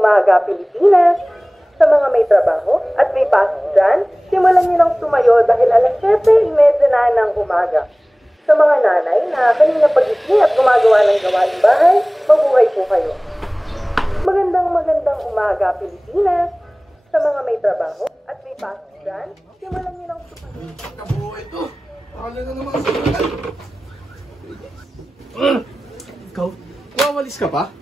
umaga, Pilipinas. Sa mga may trabaho at may pasok dyan, simulan niyo nang tumayo dahil alas 7:30 na ng umaga. Sa mga nanay na kanina pagising at gumagawa ng gawaing bahay, mabuhay po kayo. Magandang umaga, Pilipinas. Sa mga may trabaho at may pasok dyan, simulan niyo nang tumayo. Nabuhay ito! Akala na naman sa ulan! Ikaw? Wawalis ka pa?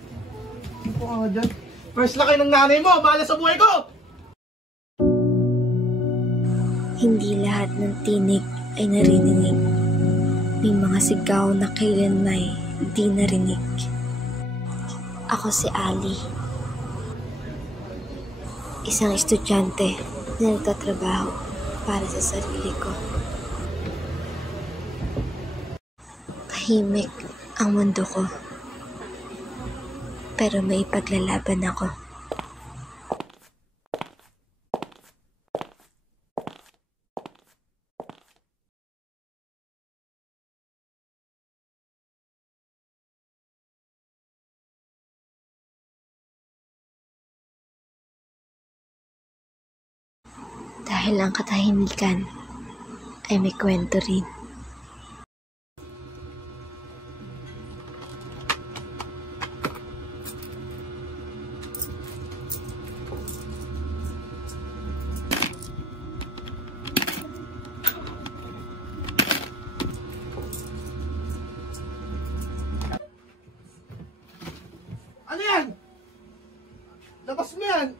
Ano ka nga dyan? First na kayo ng nanay mo! Bahala sa buhay ko! Hindi lahat ng tinig ay narinig. May mga sigaw na kailanmay di narinig. Ako si Ali. Isang estudyante na nagtatrabaho para sa sarili ko. Tahimik ang mundo ko. Pero may paglalaban ako. Dahil ang katahimikan ay may kwento rin. Ano yan? Labas mo yan!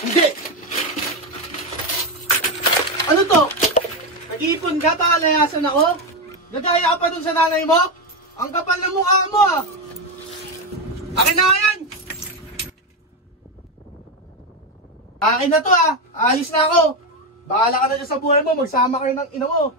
Hindi! Ano to? Nag-iipon ka para layasan ako? Nagaya ka pa dun sa nanay mo? Ang kapal ng mukha mo ah! Akin na yan! Akin na to ah! Alis na ako! Bahala ka na dyan sa buhay mo, magsama kayo ng ina mo!